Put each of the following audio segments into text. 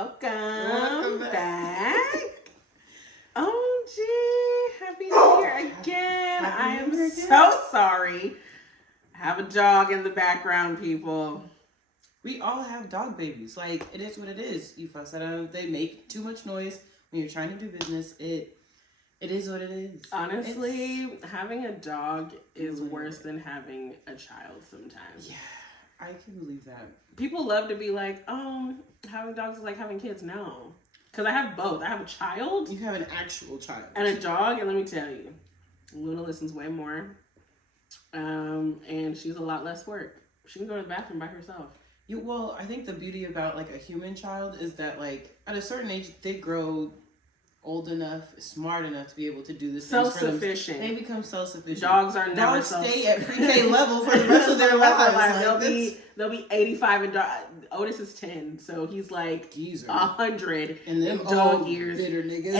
Welcome back. Oh, gee. Happy New Year again. I am so sorry. I have a dog in the background, people. We all have dog babies. Like, it is what it is. You fuss at them. They make too much noise when you're trying to do business. It is what it is. Honestly, having a dog is worse than having a child sometimes. Yeah, I can believe that. People love to be like, oh, having dogs is like having kids. No. Because I have both. I have a child. You have an actual child. And a dog. And let me tell you, Luna listens way more. And she's a lot less work. She can go to the bathroom by herself. Well, I think the beauty about like a human child is that like at a certain age they grow old enough, smart enough to be able to do this. Self-sufficient. They become self-sufficient. Dogs are never Dogs stay at pre-K level for the rest of their lives. Like, they'll be 85 and Otis is 10, so he's like 100 and them dog old years. Bitter niggas.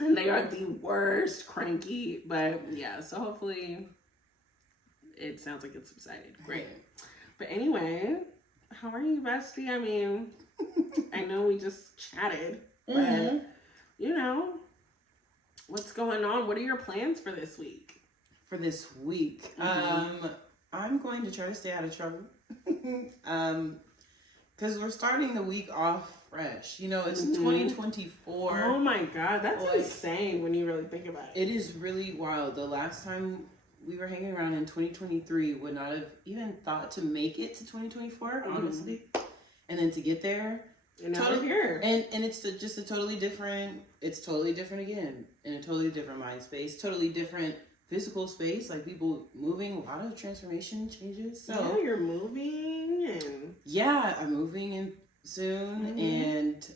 And they are the worst cranky. But yeah, so hopefully it sounds like it's subsided. Great. But anyway, how are you, bestie? I mean, I know we just chatted, but you know, what's going on? What are your plans for this week? For this week, I'm going to try to stay out of trouble. Because we're starting the week off fresh. You know, it's 2024. Oh my God, that's insane when you really think about it. It is really wild. The last time we were hanging around in 2023 would not have even thought to make it to 2024, honestly. And then to get there. And now we're here. And it's just a totally different, it's totally different again. In a totally different mind space, totally different physical space, like people moving, a lot of transformation changes. So yeah, you're moving and yeah, I'm moving in soon and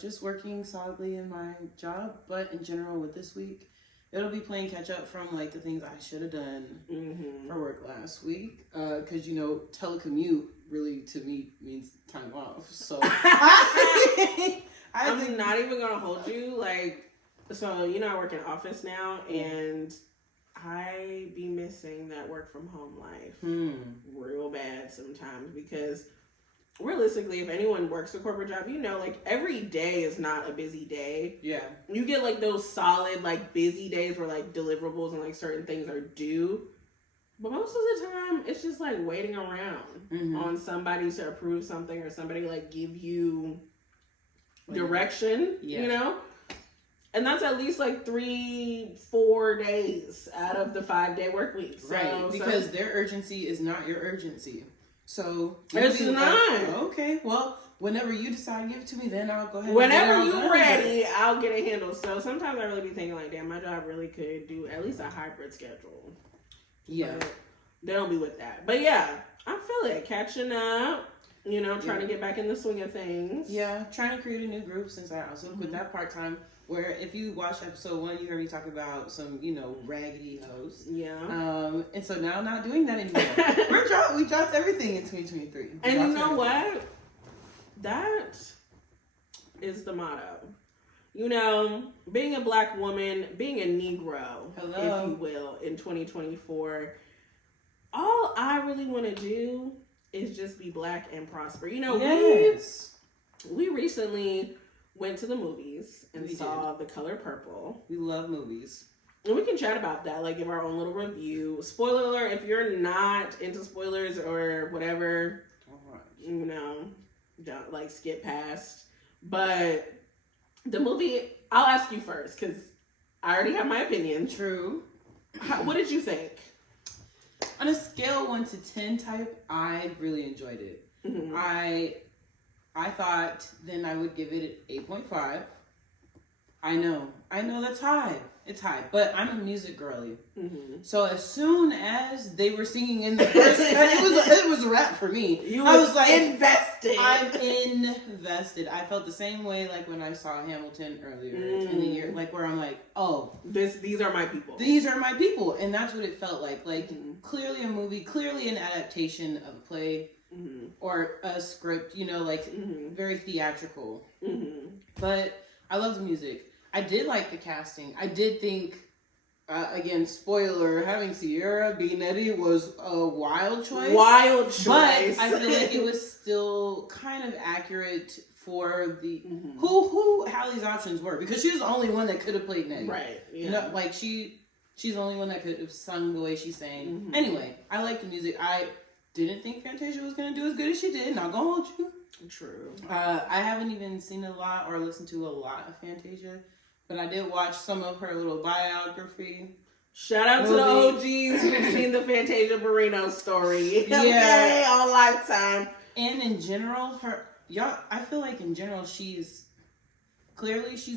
just working solidly in my job. But in general with this week, it'll be playing catch up from like the things I should have done for work last week. Cause you know, telecommute really to me means time off. So I'm not even gonna hold you. Like, so you know, I work in office now and I be missing that work from home life real bad sometimes because realistically, if anyone works a corporate job, you know, like every day is not a busy day. Yeah. You get like those solid, like busy days where like deliverables and like certain things are due. But most of the time, it's just like waiting around on somebody to approve something or somebody like give you direction, you know? And that's at least like 3-4 days out of the 5-day work week. So, right, because their urgency is not your urgency. So it's not. Like, okay, well, whenever you decide to give it to me, then I'll go ahead. Whenever you're ready, I'll get a handle. So sometimes I really be thinking like, damn, my job really could do at least a hybrid schedule. Yeah, but they don't be with that. But yeah, I feel it. Catching up. You know, trying to get back in the swing of things. Yeah, trying to create a new group since I also quit that part time. Where if you watched episode 1, you heard me talk about some, you know, raggedy hoes. Yeah. And so now I'm not doing that anymore. We dropped everything in 2023. And you know what? That is the motto. You know, being a black woman, being a Negro, if you will, in 2024, all I really want to do is just be black and prosper. You know, we recently went to the movies and saw The Color Purple. We love movies. And we can chat about that, like give our own little review. Spoiler alert, if you're not into spoilers or whatever, you know, don't like skip past. But the movie, I'll ask you first because I already have my opinion. True. What did you think? On a scale 1 to 10 type, I really enjoyed it. I thought then I would give it an 8.5. I know that's high. It's high, but I'm a music girly. So as soon as they were singing in the first cut, it was a wrap for me. I was like invested. I'm invested. I felt the same way like when I saw Hamilton earlier in the year, like where I'm like, oh, these are my people. These are my people, and that's what it felt like. Like clearly a movie, clearly an adaptation of a play. Or a script, you know, like very theatrical. But I love the music. I did like the casting. I did think again, spoiler, having Sierra be Nettie was a wild choice. But I feel like it was still kind of accurate for the who Hallie's options were, because she was the only one that could have played Nettie. Right. Yeah. You know, like she's the only one that could have sung the way she sang. Anyway, I like the music. I didn't think Fantasia was gonna do as good as she did. Not gonna hold you. True. I haven't even seen a lot or listened to a lot of Fantasia, but I did watch some of her little biography. Shout out to the OGs who've seen the Fantasia Barrino story. Okay, on Lifetime. And in general, I feel like in general she's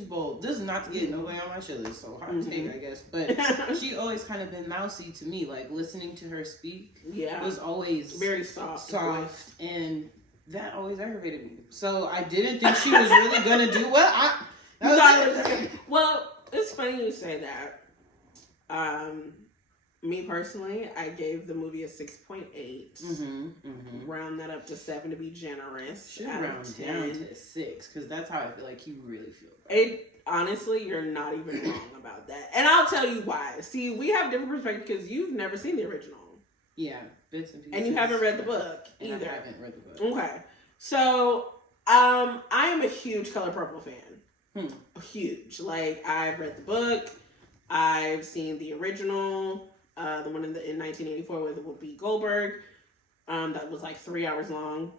bold. This is not to get nobody on my shit list, so hard to take, I guess. But she always kind of been mousy to me. Like listening to her speak, was always very soft, and that always aggravated me. So I didn't think she was really gonna do well. Well, it's funny you say that. Me personally, I gave the movie a 6.8. Round that up to 7 to be generous. Should round down to 6, because that's how I feel like you really feel. Honestly, you're not even wrong about that, and I'll tell you why. See, we have different perspectives because you've never seen the original. Yeah, bits and pieces. And you haven't read the book either. I haven't read the book. Okay, so I am a huge Color Purple fan. Huge. Like, I've read the book. I've seen the original, the one in 1984 with Whoopi Goldberg. That was like 3 hours long.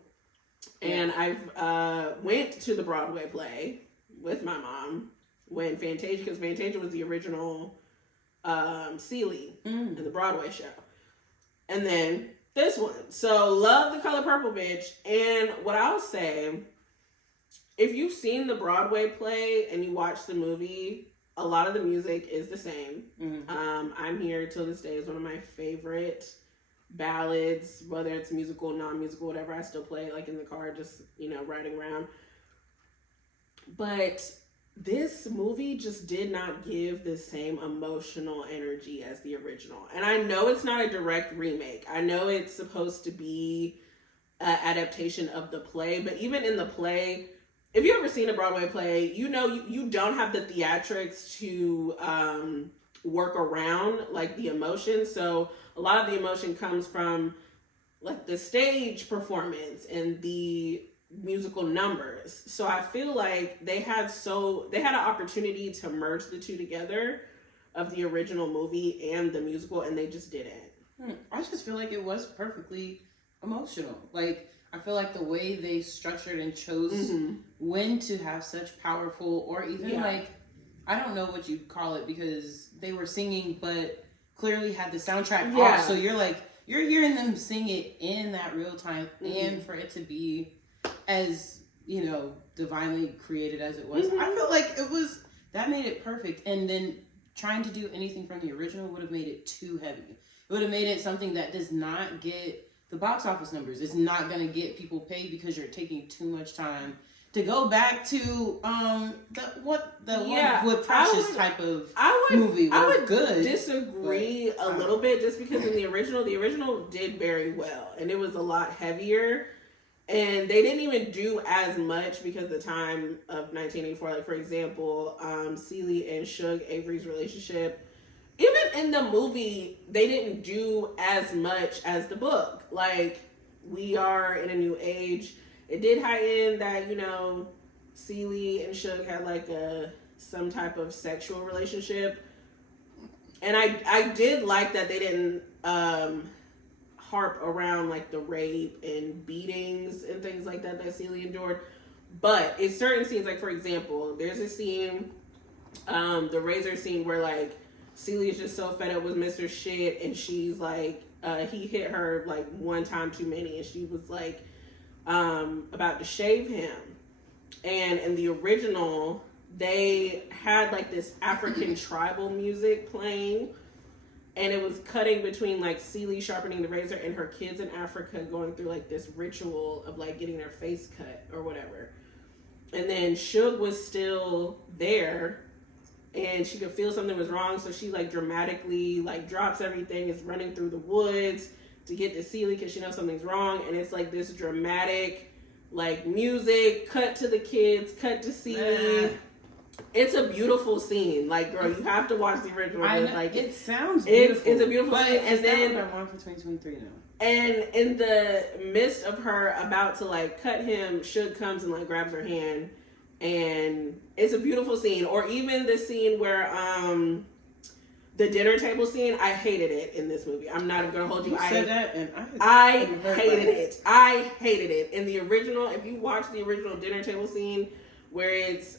And I've went to the Broadway play with my mom when Fantasia, because Fantasia was the original Celie in the Broadway show. And then this one. So love the Color Purple bitch. And what I'll say, if you've seen the Broadway play and you watch the movie, a lot of the music is the same. I'm Here Till This Day is one of my favorite ballads, whether it's musical, non-musical, whatever. I still play it like in the car, just, riding around. But this movie just did not give the same emotional energy as the original. And I know it's not a direct remake. I know it's supposed to be an adaptation of the play, but even in the play, if you've ever seen a Broadway play, you don't have the theatrics to work around like the emotion. So a lot of the emotion comes from like the stage performance and the musical numbers. So I feel like they had an opportunity to merge the two together of the original movie and the musical, and they just didn't. I just feel like it was perfectly emotional. Like, I feel like the way they structured and chose when to have such powerful, or even like, I don't know what you'd call it, because they were singing but clearly had the soundtrack off. So you're hearing them sing it in that real time, and for it to be as, divinely created as it was. I feel like that made it perfect. And then trying to do anything from the original would have made it too heavy. It would have made it something that does not get the box office numbers. It's not going to get people paid because you're taking too much time to go back to what Precious type of movie was. I would good. Disagree a little bit, just because in the original did very well, and it was a lot heavier, and they didn't even do as much because the time of 1984. Like, for example, Celie and Suge Avery's relationship. Even in the movie, they didn't do as much as the book. Like, we are in a new age. It did heighten that, Celie and Suge had like some type of sexual relationship. And I did like that they didn't harp around like the rape and beatings and things like that Celie endured. But in certain scenes, like for example, there's a scene, the razor scene, where like Celie is just so fed up with Mr. Shit, and she's like, he hit her like one time too many, and she was like about to shave him. And in the original, they had like this African tribal music playing, and it was cutting between like Celie sharpening the razor and her kids in Africa going through like this ritual of like getting their face cut or whatever. And then Suge was still there, and she could feel something was wrong, so she like dramatically like drops everything, is running through the woods to get to Celie because she knows something's wrong. And it's like this dramatic like music, cut to the kids, cut to Celie. It's a beautiful scene. Like, girl, you have to watch the original. I know, like, it sounds beautiful. It's a beautiful scene. And then what I want for 2023 now. And in the midst of her about to like cut him, Suge comes and like grabs her hand, and it's a beautiful scene. Or even the scene where the dinner table scene, I hated it in this movie. I'm not even gonna hold you. You said that, and I hated it. I hated it. In the original, if you watch the original dinner table scene, where it's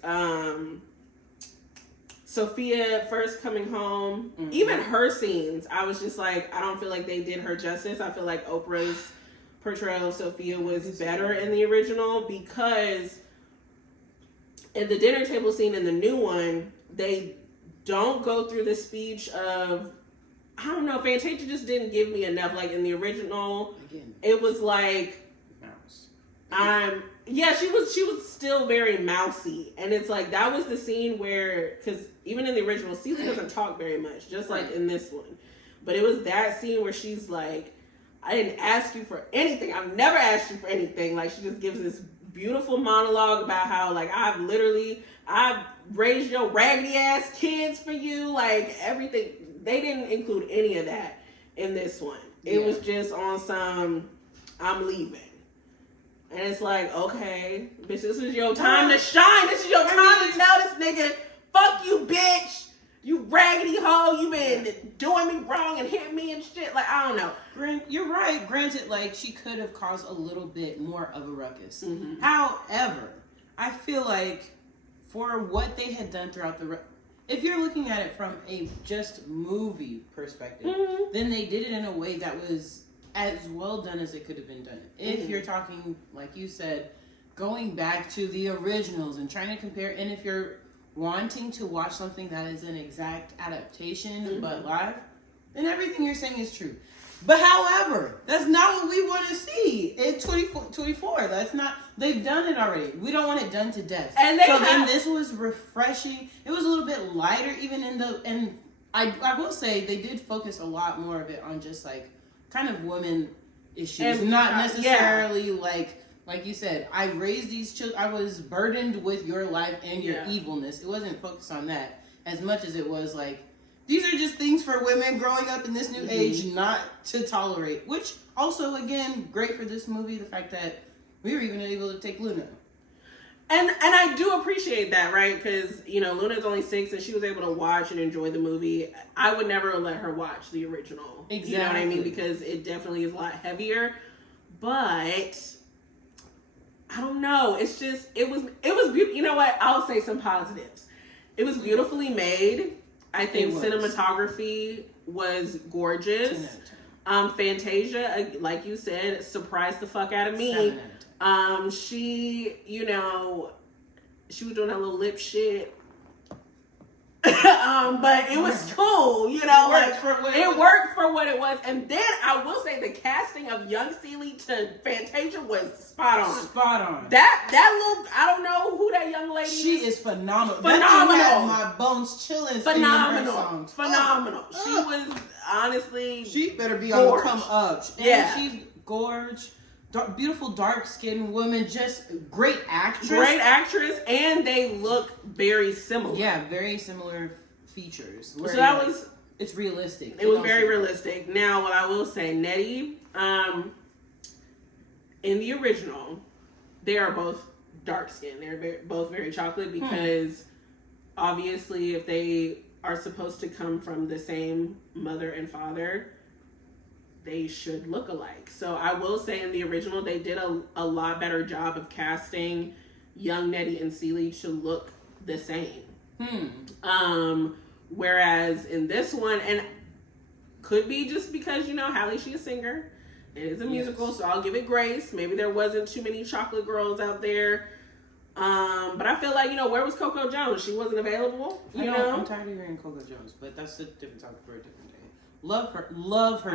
Sophia first coming home, even her scenes, I was just like, I don't feel like they did her justice. I feel like Oprah's portrayal of Sophia was better in the original, because in the dinner table scene in the new one, they don't go through the speech of, I don't know, Fantasia just didn't give me enough. Like in the original, it was like, she was still very mousy, and it's like that was the scene where, because even in the original, Celia doesn't talk very much, just like in this one, but it was that scene where she's like, I didn't ask you for anything. I've never asked you for anything. Like, she just gives this beautiful monologue about how, like, I've raised your raggedy ass kids for you. Like, everything. They didn't include any of that in this one. It was just on some, I'm leaving. And it's like, okay, bitch, this is your time to shine. This is your time to tell this nigga, fuck you, bitch. You raggedy hoe. You been doing me wrong and hitting me and shit. Like, I don't know. You're right. Granted, like, she could have caused a little bit more of a ruckus. However, I feel like for what they had done throughout if you're looking at it from a just movie perspective, then they did it in a way that was as well done as it could have been done. If you're talking, like you said, going back to the originals and trying to compare, and if you're wanting to watch something that is an exact adaptation but live, then everything you're saying is true. But however, that's not what we want to see in 24. That's not, they've done it already. We don't want it done to death. And then this was refreshing. It was a little bit lighter even and I will say they did focus a lot more of it on just like kind of women issues. And not necessarily like you said, I raised these children, I was burdened with your life and your evilness. It wasn't focused on that as much as it was like, these are just things for women growing up in this new age not to tolerate. Which also, again, great for this movie, the fact that we were even able to take Luna. And I do appreciate that, right? Because, you know, Luna's only 6 and she was able to watch and enjoy the movie. I would never let her watch the original. Exactly. You know what I mean? Because it definitely is a lot heavier. But I don't know. It's just, it was beautiful. You know what? I'll say some positives. It was beautifully made. I think cinematography was gorgeous. Fantasia, like you said, surprised the fuck out of me. She, you know, she was doing that little lip shit. But it was cool, you know, it worked for what it was. And then I will say the casting of young Celie to Fantasia was spot on. That little, I don't know who that young lady is. She is phenomenal. That thing had my bones chilling. Phenomenal. She was honestly, she better be on the come up. And she's gorgeous. Beautiful dark-skinned woman, just great actress. And they look very similar. Yeah, very similar features. So that was, it's realistic. It was very realistic. Now, what I will say, Nettie, in the original, they are both dark-skinned. They're both very chocolate because obviously if they are supposed to come from the same mother and father, they should look alike. So I will say in the original, they did a lot better job of casting young Nettie and Celie to look the same. Whereas in this one, and could be just because, you know, Halle, she's a singer. It is a musical, so I'll give it grace. Maybe there wasn't too many chocolate girls out there. But I feel like, you know, where was Coco Jones? She wasn't available. You know? I'm tired of hearing Coco Jones, but that's a different topic for a different day. Love her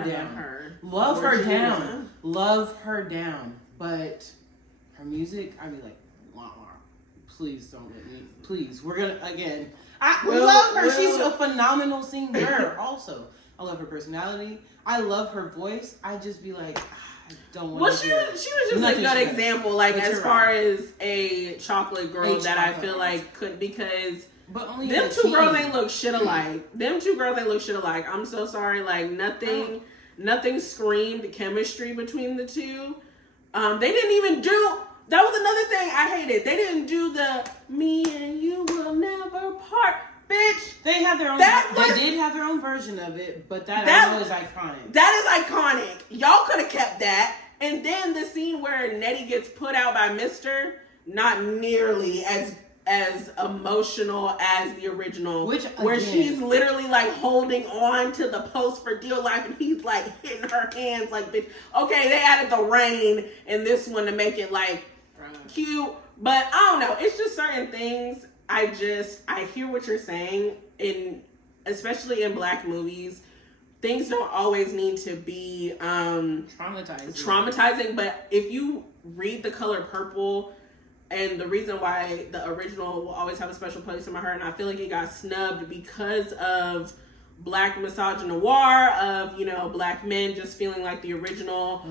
down. Love her down. But her music, I'd be like, wah, wah. Please don't let me. Please, we're gonna again. I love her. She's a phenomenal singer. Also, I love her personality. I love her voice. I just be like, don't want Well, she was just a good example, like, as far as a chocolate girl that I feel like could, because but only them two girls ain't look shit alike. I'm so sorry. Like, nothing screamed chemistry between the two. They didn't even do, that was another thing I hated. They didn't do the me and you will never part. Bitch, they have their own. They did have their own version of it, but that I know is iconic. That is iconic. Y'all could have kept that. And then the scene where Nettie gets put out by Mister, not nearly as emotional as the original, where she's literally like holding on to the post for dear life, and he's like hitting her hands like, bitch. Okay, they added the rain in this one to make it like cute, but I don't know. It's just certain things. I hear what you're saying, especially in Black movies, things don't always need to be traumatizing. But if you read The Color Purple, and the reason why the original will always have a special place in my heart, and I feel like it got snubbed because of Black misogynoir, of, Black men just feeling like the original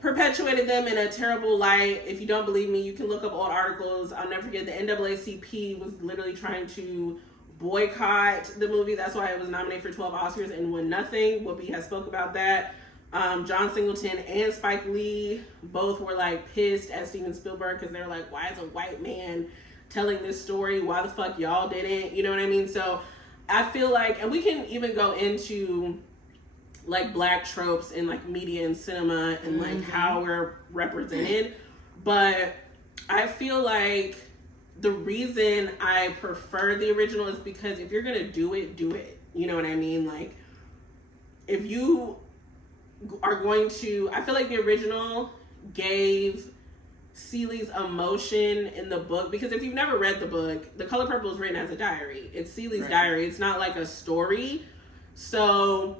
perpetuated them in a terrible light. If you don't believe me, you can look up old articles. I'll never forget the NAACP was literally trying to boycott the movie. That's why it was nominated for 12 Oscars and won nothing. Whoopi has spoke about that. John Singleton and Spike Lee both were like pissed at Steven Spielberg because they're like, why is a white man telling this story? Why the fuck y'all didn't? You know what I mean? So I feel like, and we can even go into like Black tropes in like media and cinema and like how we're represented, but I feel like the reason I prefer the original is because if you're gonna do it, you know what I mean? Like, if you are going to, I feel like the original gave Celie's emotion in the book, because if you've never read the book, The Color Purple is written as a diary. It's Celie's diary. It's not like a story. So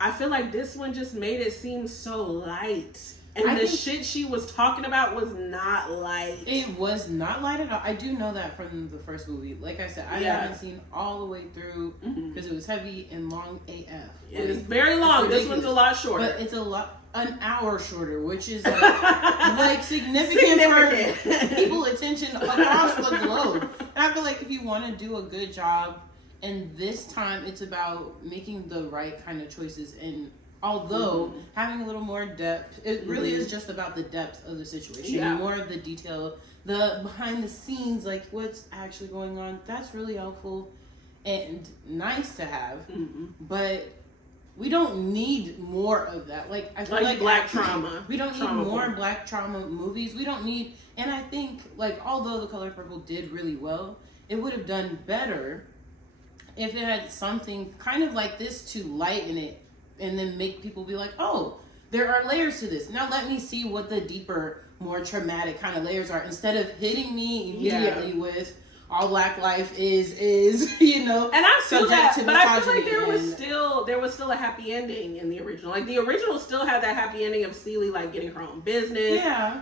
I feel like this one just made it seem so light. And the shit she was talking about was not light. It was not light at all. I do know that from the first movie. Like I said, I haven't seen all the way through because it was heavy and long AF. It is very long. This one's a lot shorter. But it's an hour shorter, which is like significant for people's attention across the globe. And I feel like if you want to do a good job, and this time it's about making the right kind of choices, and although having a little more depth, it really is just about the depth of the situation, more of the detail, the behind the scenes, like what's actually going on. That's really helpful and nice to have, but we don't need more of that. Like, I feel like Black trauma. We don't need more Black trauma movies. We don't need, and I think, like, although The Color Purple did really well, it would have done better if it had something kind of like this to lighten it and then make people be like, oh, there are layers to this. Now let me see what the deeper, more traumatic kind of layers are, instead of hitting me immediately with all Black life is, you know, and I feel that, but I feel like there was still a happy ending in the original. Like, the original still had that happy ending of Celie like getting her own business,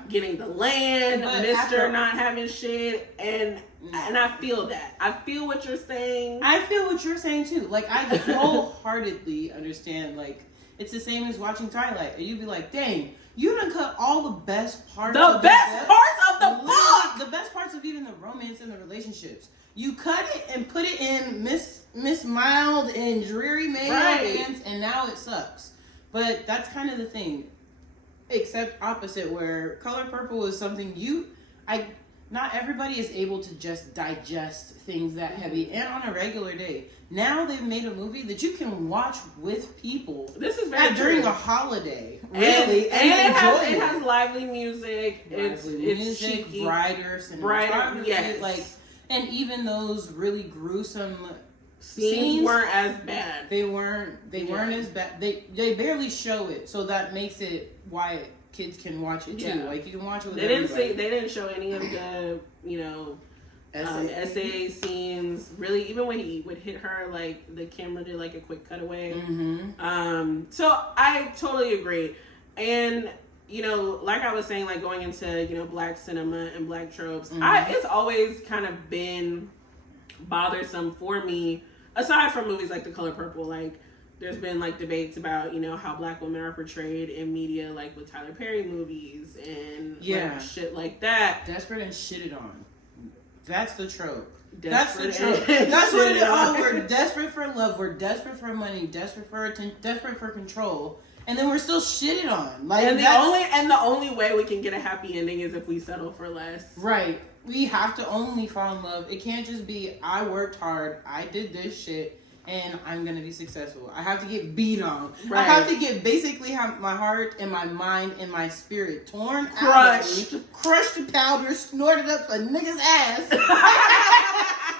getting the land, Mister not having shit, and I feel that. I feel what you're saying. I feel what you're saying too. Like, I wholeheartedly understand. Like, it's the same as watching Twilight, and you'd be like, dang, you done cut all the best parts. The best parts of the book. The best parts of even the romance and the relationships. You cut it and put it in Miss Mild and dreary male romance, and now it sucks. But that's kind of the thing. Except opposite, where Color Purple is something not everybody is able to just digest things that heavy and on a regular day. Now they've made a movie that you can watch with people. This is very during a holiday, really, and it has lively music. It's cheeky, brighter, yes. Like, and even those really gruesome scenes weren't as bad. They weren't as bad. They barely show it, so that makes it why kids can watch it too. Like, you can watch it with everybody. They didn't show any of the, essay scenes. Really, even when he would hit her, like, the camera did like a quick cutaway. So I totally agree. And, like I was saying, like, going into, Black cinema and Black tropes, it's always kind of been bothersome for me, aside from movies like The Color Purple, like, there's been like debates about, you know, how black women are portrayed in media, like with Tyler Perry movies and like, shit like that. Desperate and shitted on. That's the trope. That's the trope. That's what it is. Oh, we're desperate for love. We're desperate for money. Desperate for attention. Desperate for control. And then we're still shitted on. Like, and the only way we can get a happy ending is if we settle for less. Right. We have to only fall in love. It can't just be, I worked hard, I did this shit, and I'm gonna be successful. I have to get beat on. Right. I have to get basically my heart and my mind and my spirit torn out, crushed to powder, snorted up a nigga's ass,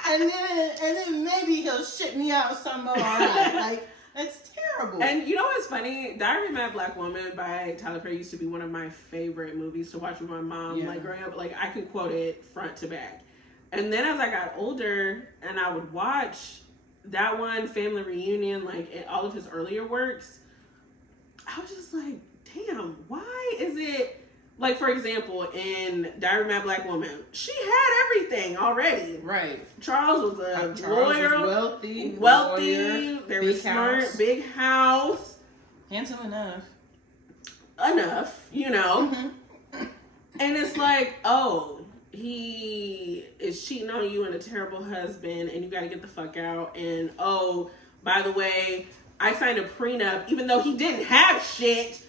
and then maybe he'll shit me out some more. Like, it's terrible. And you know what's funny? Diary of a Mad Black Woman by Tyler Perry used to be one of my favorite movies to watch with my mom. Like growing up, like I could quote it front to back. And then as I got older and I would watch that one, Family Reunion, like all of his earlier works, I was just like, damn, why is it like, for example, in Diary of a Mad Black Woman, she had everything already. Right. Charles was a lawyer, was wealthy, very smart, big house. Handsome enough, you know. Mm-hmm. And it's like, oh, he is cheating on you and a terrible husband and you got to get the fuck out. And, oh, by the way, I signed a prenup, even though he didn't have shit.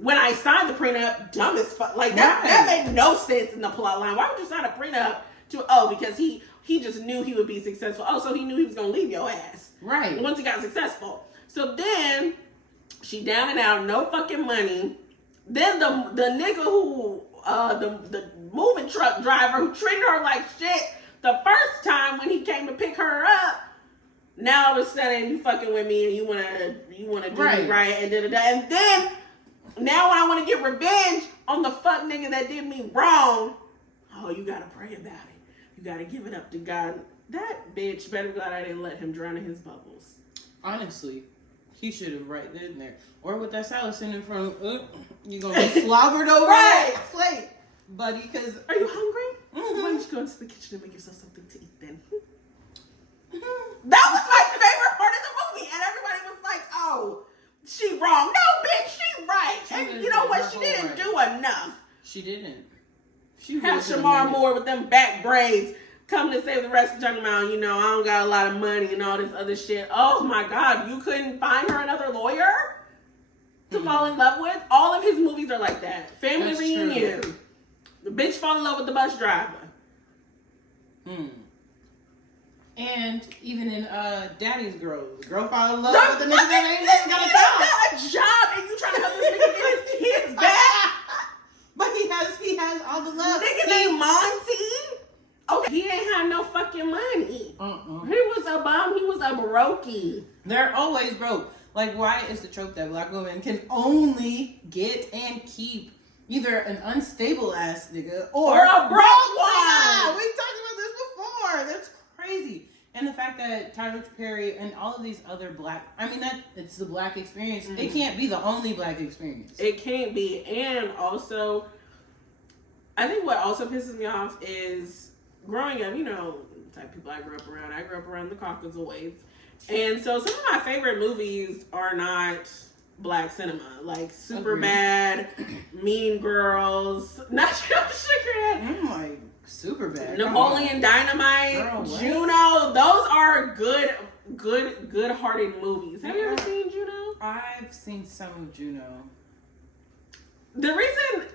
When I signed the prenup, dumb as fuck. Like, that made no sense in the plot line. Why would you sign a prenup because he just knew he would be successful. Oh, so he knew he was going to leave your ass. Right. Once he got successful. So then, she down and out, no fucking money. Then the nigga who, the moving truck driver who treated her like shit the first time when he came to pick her up, now all of a sudden you fucking with me and you wanna do me right and da-da-da. And then, now when I want to get revenge on the fuck nigga that did me wrong, oh, you gotta pray about it. You gotta give it up to God. That bitch better be glad I didn't let him drown in his bubbles. Honestly, he should have right then and there. Or with that salad sitting in front of you gonna be slobbered over that plate. Buddy, because... Are you hungry? Mm-hmm. Why don't you go into the kitchen and make yourself something to eat then? Mm-hmm. That was my favorite part of the movie. And everybody was like, oh... She wrong. No, bitch, she right. And you know what? She didn't do enough. She didn't. She had Shamar Moore with them back braids coming to save the rest, talking about, you know, I don't got a lot of money and all this other shit. Oh my God, you couldn't find her another lawyer to fall in love with? All of his movies are like that. Family Reunion. True. The bitch fall in love with the bus driver. And even in Daddy's Girl, the girl fall in love with the nigga that ain't got a job, and you trying to help this nigga get his kids back. But he has all the love. Nigga named Monty. Okay, he ain't have no fucking money. He was a bum. He was a brokey. They're always broke. Like, why is the trope that black women can only get and keep either an unstable ass nigga or a broke one? We talked about this before. That's crazy. And the fact that Tyler Perry and all of these other it's the black experience. Mm-hmm. It can't be the only black experience. It can't be. And also, I think what also pisses me off is growing up, you know, the type of people I grew up around the Caucasoids. And so some of my favorite movies are not black cinema, like Superbad, Mean Girls, National Sugar, like Superbad, Napoleon Dynamite, Juno. Those are good-hearted movies. Have you ever seen Juno? I've seen some of Juno. The reason,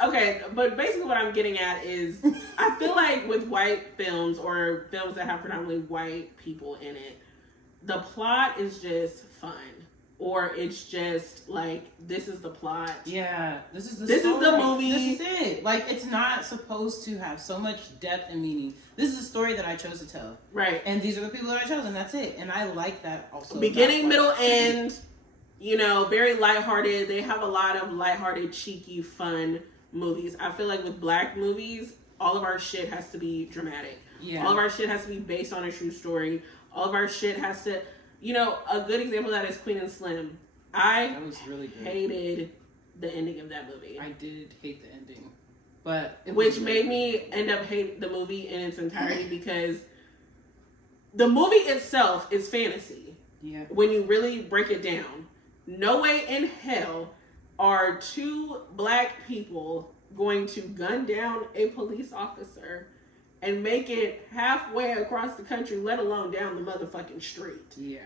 but basically what I'm getting at is I feel like with white films or films that have predominantly white people in it, the plot is just fun. Or it's just like, this is the plot. Yeah, this is the movie. This is it. Like, it's not supposed to have so much depth and meaning. This is the story that I chose to tell. Right. And these are the people that I chose, and that's it. And I like that also. Beginning, middle, end. You know, very lighthearted. They have a lot of lighthearted, cheeky, fun movies. I feel like with black movies, all of our shit has to be dramatic. Yeah. All of our shit has to be based on a true story. All of our shit has to... You know, a good example of that is Queen and Slim. That was really good. Hated the ending of that movie. I did hate the ending. But which made me end up hating the movie in its entirety because the movie itself is fantasy. Yeah. When you really break it down. no way in hell are two black people going to gun down a police officer and make it halfway across the country, let alone down the motherfucking street. Yeah.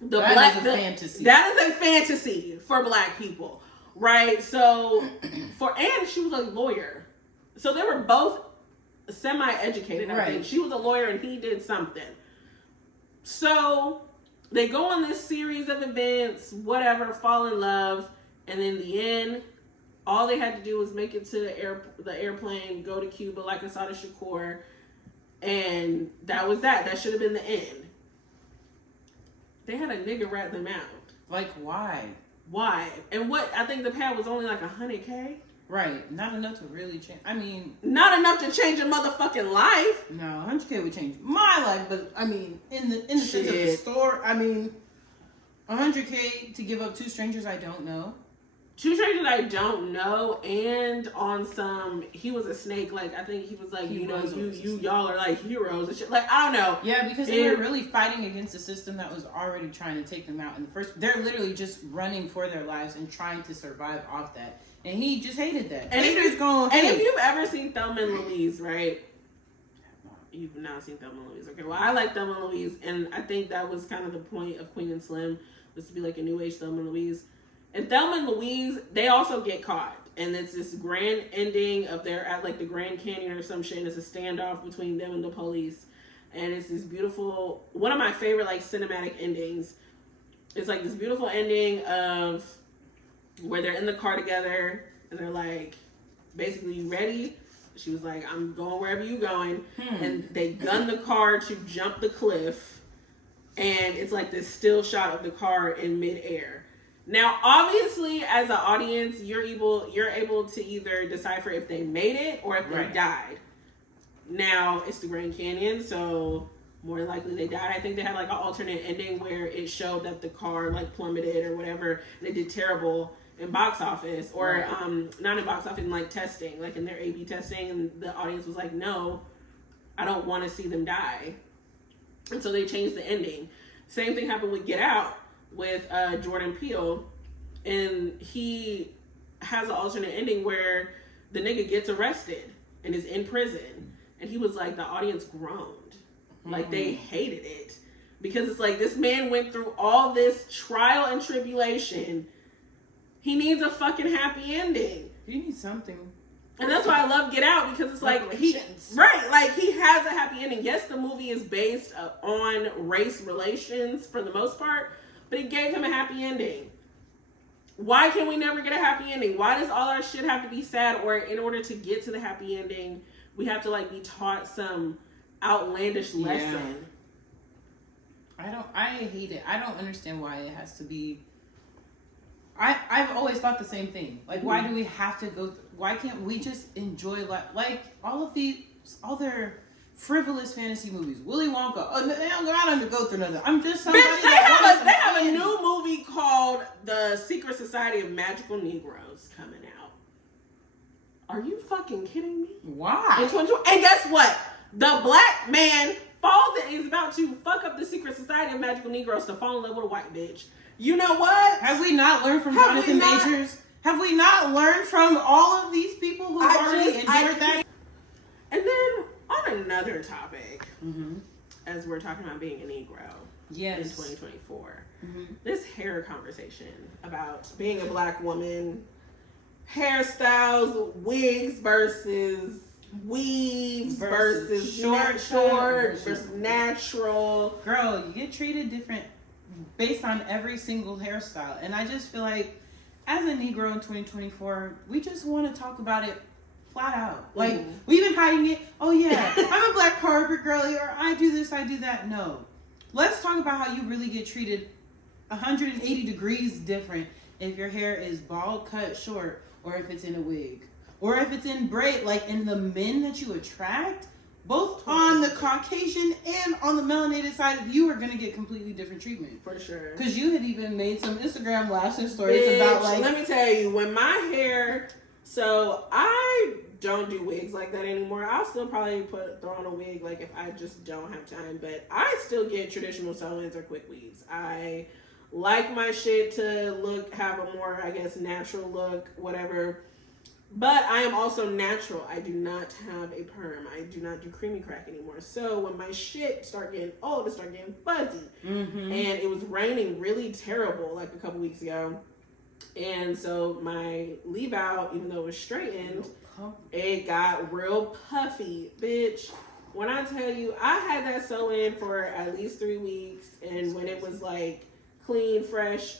That is a fantasy. That is a fantasy for black people, right? So, and she was a lawyer. So they were both semi-educated, I think. She was a lawyer and he did something. So they go on this series of events, whatever, fall in love, and in the end, all they had to do was make it to the airplane, go to Cuba like Assata Shakur, and that was that. That should have been the end. They had a nigga rat them out. Like, why? Why? And what? I think the pad was only like $100K. Right. Not enough to really change. I mean, not enough to change a motherfucking life. No, 100K would change my life, but I mean, in the sense of the store, I mean, 100K to give up two strangers I don't know. Two strangers I don't know, and on some, he was a snake. Like, I think he was like, y'all are like heroes and shit. Like, I don't know. Yeah, because they were really fighting against a system that was already trying to take them out in the first. They're literally just running for their lives and trying to survive off that. And he just hated that. And if you've ever seen Thelma and Louise, right? You've not seen Thelma and Louise. Okay, well, I like Thelma and Louise, and I think that was kind of the point of Queen and Slim, was to be like a new age Thelma and Louise. And Thelma and Louise, they also get caught. And it's this grand ending of they're at like the Grand Canyon or some shit. And it's a standoff between them and the police. And it's this beautiful, one of my favorite like cinematic endings. It's like this beautiful ending of where they're in the car together. And they're like, basically, you ready? She was like, I'm going wherever you going. And they gun the car to jump the cliff. And it's like this still shot of the car in midair. Now, obviously, as an audience, you're able to either decipher if they made it or if they died. Now, it's the Grand Canyon, so more likely they died. I think they had like an alternate ending where it showed that the car like plummeted or whatever. And it did terrible in box office, or not in box office, in like testing, like in their A/B testing, and the audience was like, no, I don't want to see them die. And so they changed the ending. Same thing happened with Get Out with Jordan Peele, and he has an alternate ending where the nigga gets arrested and is in prison, and he was like, the audience groaned, like they hated it, because it's like, this man went through all this trial and tribulation, he needs a fucking happy ending. He needs something. And that's why I love Get Out, because it's like he has a happy ending. Yes, the movie is based on race relations for the most part, but it gave him a happy ending. Why can we never get a happy ending? Why does all our shit have to be sad? Or in order to get to the happy ending, we have to like be taught some outlandish lesson. I hate it. I don't understand why it has to be. I've always thought the same thing. Like, why do we have to go? Why can't we just enjoy like all their frivolous fantasy movies? Willy Wonka. Oh, they don't go through nothing. I'm just somebody. Bitch, they have a new movie called The Secret Society of Magical Negroes coming out. Are you fucking kidding me? Why? In 2020, and guess what? The black man falls and is about to fuck up the Secret Society of Magical Negroes to fall in love with a white bitch. You know what? Have we not learned from Jonathan Majors? Have we not learned from all of these people who already endured that? And then on another topic, as we're talking about being a Negro in 2024, this hair conversation about being a black woman, hairstyles, wigs versus weaves versus short versus natural. Girl, you get treated different based on every single hairstyle. And I just feel like, as a Negro in 2024, we just want to talk about it flat out. Like, we've been hiding it. Oh yeah, I'm a black carpet girly, or I do this, I do that. No. Let's talk about how you really get treated 180 degrees different if your hair is bald, cut, short, or if it's in a wig. Or if it's in braid, like in the men that you attract, both on the Caucasian and on the melanated side of you are going to get completely different treatment. For sure. Because you had even made some Instagram lashes stories about like... Let me tell you, when my hair... So, I don't do wigs like that anymore. I'll still probably throw on a wig like if I just don't have time. But I still get traditional sew-ins or quick weaves. I like my shit to have a more, I guess, natural look, whatever. But I am also natural. I do not have a perm. I do not do creamy crack anymore. So when my shit start getting old, it start getting fuzzy. And it was raining really terrible like a couple weeks ago. And so my leave out, even though it was straightened, it got real puffy. Bitch, when I tell you, I had that sew in for at least 3 weeks. And when it was like clean, fresh,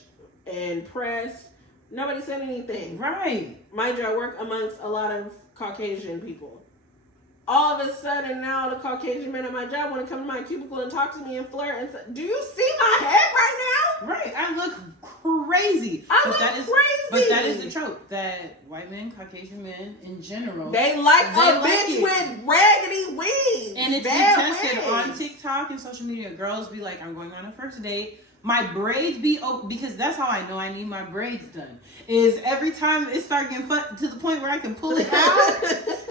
and pressed, nobody said anything. Right. Mind you, I work amongst a lot of Caucasian people. All of a sudden, now the Caucasian men at my job want to come to my cubicle and talk to me and flirt and say, do you see my head right now? Right. I look crazy. I look crazy. But that is the trope that white men, Caucasian men in general, they like a bitch with raggedy weaves. And it's been tested on TikTok and social media. Girls be like, I'm going on a first date. My braids be open, because that's how I know I need my braids done. Is every time it starts getting fun to the point where I can pull it out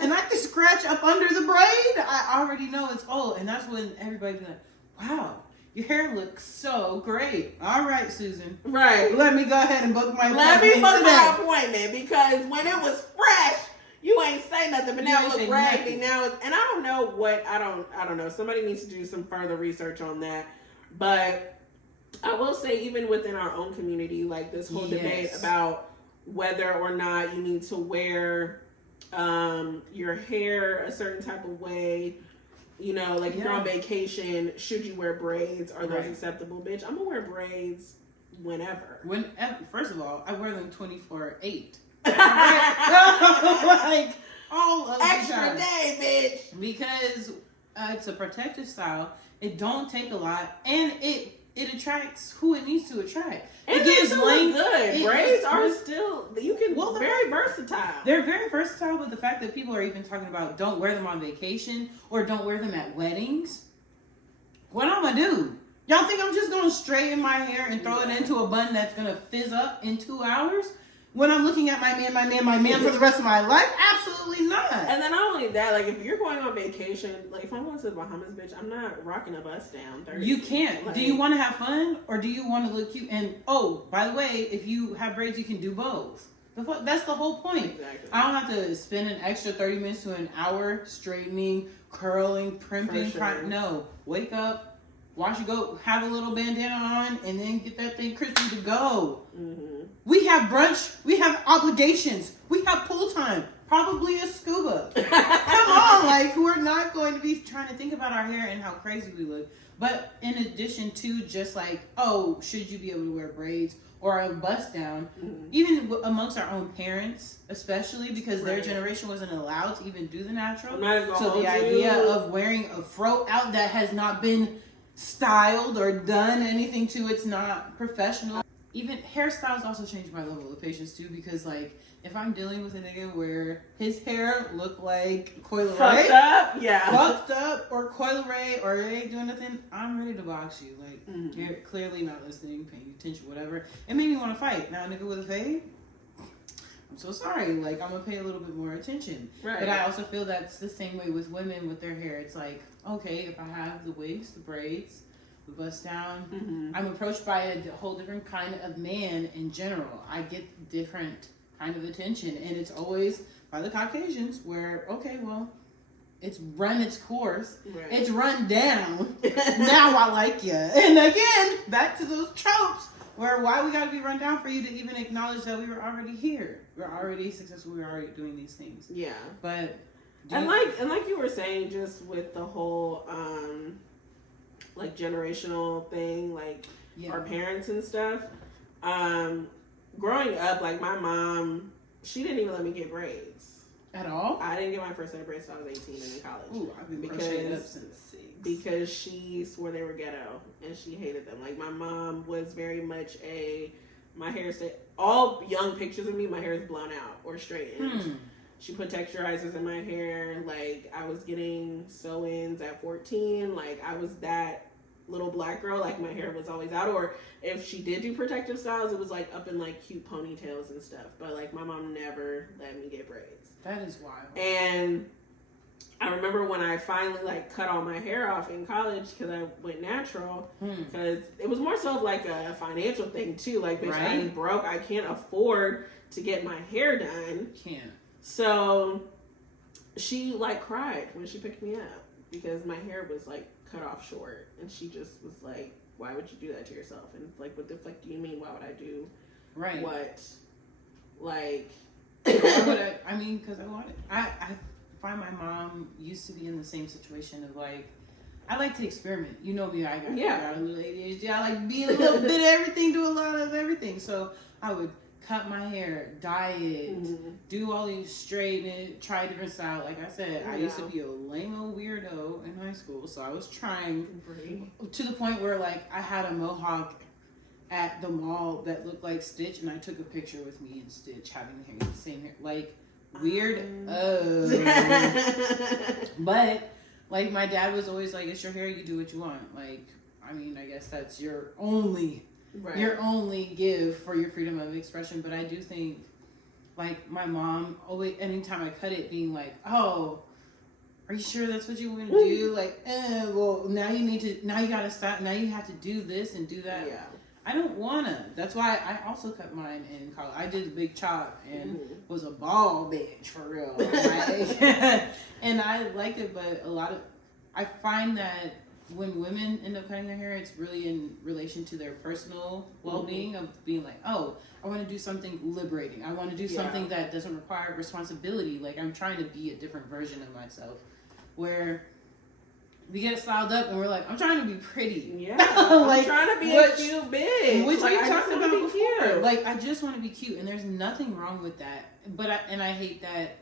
and I can scratch up under the braid, I already know it's old. And that's when everybody be like, wow, your hair looks so great. All right, Susan. Right. Let me go ahead and book my appointment. Let me book my appointment, because when it was fresh, you ain't say nothing, but now it looks raggedy. Now it's, and I don't know what, I don't know. Somebody needs to do some further research on that. But I will say, even within our own community, like this whole debate about whether or not you need to wear your hair a certain type of way, you know, like if you're on vacation, should you wear braids? Are those acceptable? Bitch, I'm gonna wear braids whenever. First of all, I wear them 24/8. Like all of extra day, bitch. Because it's a protective style. It don't take a lot, and it attracts who it needs to attract. And it gives length. Good. Braids are still, you can, very versatile. They're very versatile, but the fact that people are even talking about don't wear them on vacation or don't wear them at weddings. What I'm gonna do? Y'all think I'm just gonna straighten my hair and throw it into a bun that's gonna fizz up in 2 hours? When I'm looking at my man for the rest of my life? Absolutely not. And then not only that, like if you're going on vacation, like if I'm going to the Bahamas, bitch, I'm not rocking a bust down. 30. You can't. Like, do you want to have fun or do you want to look cute? And oh, by the way, if you have braids, you can do both. That's the whole point. Exactly. I don't have to spend an extra 30 minutes to an hour straightening, curling, primping. Sure. No. Wake up, wash your go, have a little bandana on, and then get that thing crispy to go. Mm-hmm. We have brunch. We have obligations. We have pool time. Probably a scuba. Come on, like we're not going to be trying to think about our hair and how crazy we look. But in addition to just like, oh, should you be able to wear braids or a bust down? Mm-hmm. Even amongst our own parents, especially because their generation wasn't allowed to even do the natural. So the idea of wearing a fro out that has not been styled or done anything to, it's not professional. Even hairstyles also change my level of patience too, because like if I'm dealing with a nigga where his hair look like Coil Ray, fucked up, or Coil Ray, or they ain't doing nothing, I'm ready to box you. Like you're clearly not listening, paying attention, whatever. It made me want to fight. Now a nigga with a fade, I'm so sorry. Like I'm gonna pay a little bit more attention. Right. But I also feel that's the same way with women with their hair. It's like, okay, if I have the wigs, the braids, the bust down, I'm approached by a whole different kind of man in general. I get different kind of attention, and it's always by the Caucasians where, okay, well, it's run its course. Right. It's run down. Now I like you. And again, back to those tropes where why we got to be run down for you to even acknowledge that we were already here. We're already successful. We were already doing these things. Yeah. But like you were saying, just with the whole like generational thing, like our parents and stuff. Growing up, like my mom, she didn't even let me get braids at all. I didn't get my first set of braids until I was 18 and in college. Ooh, I've been crocheting up since 6. Because she swore they were ghetto and she hated them. Like my mom was very much my hair all young pictures of me, my hair is blown out or straightened. She put texturizers in my hair. Like I was getting sew-ins at 14. Like I was that little black girl, like my hair was always out, or if she did do protective styles, it was like up in like cute ponytails and stuff, but like my mom never let me get braids. That is wild. And I remember when I finally like cut all my hair off in college because I went natural. Because it was more so like a financial thing too. Like, bitch, I'm broke. I can't afford to get my hair done. Can't. So she like cried when she picked me up because my hair was like cut off short, and she just was like, "Why would you do that to yourself?" And it's like, "What the fuck do you mean? Why would I do what?" Like, why would I mean, because I wanted. I find my mom used to be in the same situation of like, I like to experiment. You know me, I got a little ADHD. I like be a little bit of everything, do a lot of everything. So I would cut my hair, dye it, do all these straighten, try different style. Like I said, I used to be a lame old weirdo in high school, so I was trying to the point where like I had a mohawk at the mall that looked like Stitch, and I took a picture with me and Stitch having the same hair, like weird. But like my dad was always like, "It's your hair, you do what you want." Like, I mean, I guess that's your only give for your freedom of expression. But I do think, like, my mom always, anytime I cut it, being like, "Oh, are you sure that's what you want to do?" Like, well, now you gotta stop. Now you have to do this and do that. Yeah. I don't wanna. That's why I also cut mine in college. I did a big chop and was a bald bitch for real. And I liked it, but I find that when women end up cutting their hair, it's really in relation to their personal well-being of being like, oh, I want to do something liberating. I want to do something that doesn't require responsibility. Like, I'm trying to be a different version of myself, where we get styled up and we're like, I'm trying to be pretty. Yeah. Like, I'm trying to be a cute bitch. Which like, we talked about before. Cute. Like, I just want to be cute, and there's nothing wrong with that. But I hate that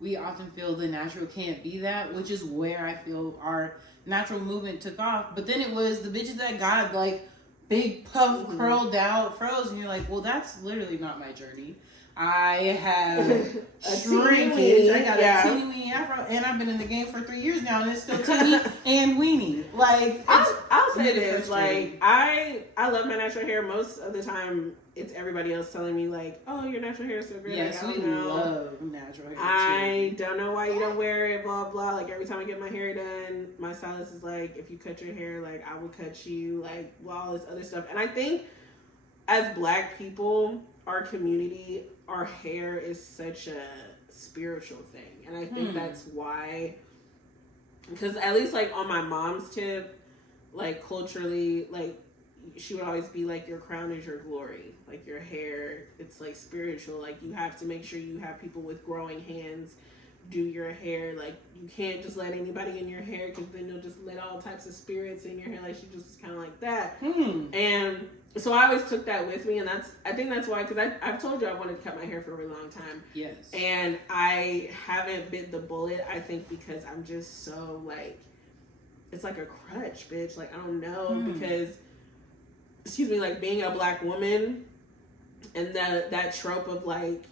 we often feel the natural can't be that, which is where I feel our natural movement took off. But then it was the bitches that got like big puff curled out froze, and you're like, well, that's literally not my journey. I have shrinkage. I got a teeny weeny afro, and I've been in the game for 3 years now, and it's still teeny and weeny. Like, I'll say this: like, I love my natural hair. Most of the time, it's everybody else telling me like, "Oh, your natural hair is so great." Yes, like, we love natural hair. I don't know why you don't wear it. Blah blah. Like, every time I get my hair done, my stylist is like, "If you cut your hair, like, I will cut you." Like, all this other stuff. And I think as Black people, our community, our hair is such a spiritual thing. And I think that's why, because at least like on my mom's tip, like culturally, like she would always be like, your crown is your glory. Like your hair, it's like spiritual. Like you have to make sure you have people with growing hands do your hair. Like you can't just let anybody in your hair, because then you'll just let all types of spirits in your hair. Like she just was kind of like that. And so I always took that with me, and I think that's why, because I've told you I wanted to cut my hair for a really long time. Yes. And I haven't bit the bullet, I think, because I'm just so like, it's like a crutch, bitch. Like, I don't know, because, excuse me, like being a Black woman and that trope of like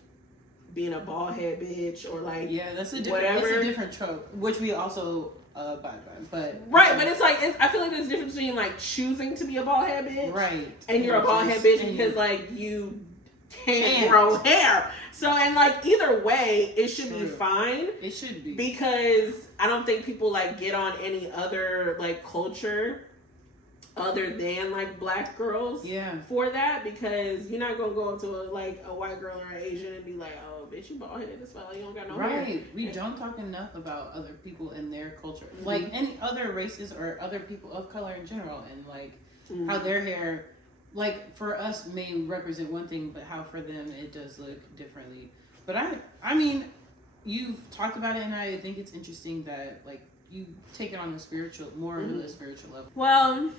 being a bald head bitch or like, that's a different, whatever. It's a different trope, which we also abide by. But right, but it's like, I feel like there's a difference between like choosing to be a bald head bitch, right, and you're a bald head bitch because like you can't grow hair. So, and like either way, it should be fine. It should be, because I don't think people like get on any other like culture other than like Black girls for that, because you're not gonna go up to a white girl or an Asian and be like, oh bitch, you bald headed as well, you don't got no hair. Right. We don't talk enough about other people and their culture, like any other races or other people of color in general, and like how their hair, like for us, may represent one thing, but how for them it does look differently. But I mean, you've talked about it, and I think it's interesting that like you take it on the spiritual, more of the spiritual level. Well,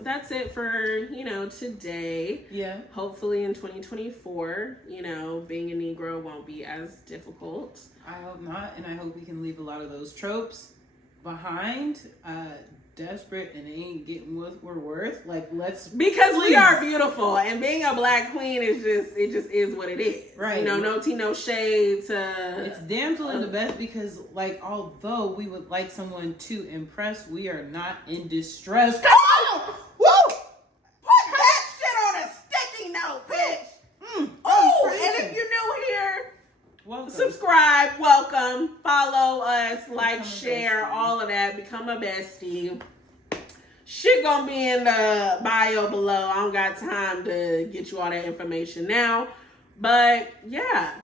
that's it for, today. Yeah. Hopefully in 2024, being a Negro won't be as difficult. I hope not, and I hope we can leave a lot of those tropes behind. Desperate and ain't getting what we're worth. Like, because we are beautiful, and being a Black queen is just is what it is. Right. No tea, no shade. It's Damsel DaBest, because like, although we would like someone to impress, we are not in distress. Come on! Woo! Put that shit on a sticky note, bitch. Oh, and if you're new here, welcome. Subscribe. Welcome. follow us, like, share, all of that. Become a bestie. Shit gonna be in the bio below. I don't got time to get you all that information now. But yeah.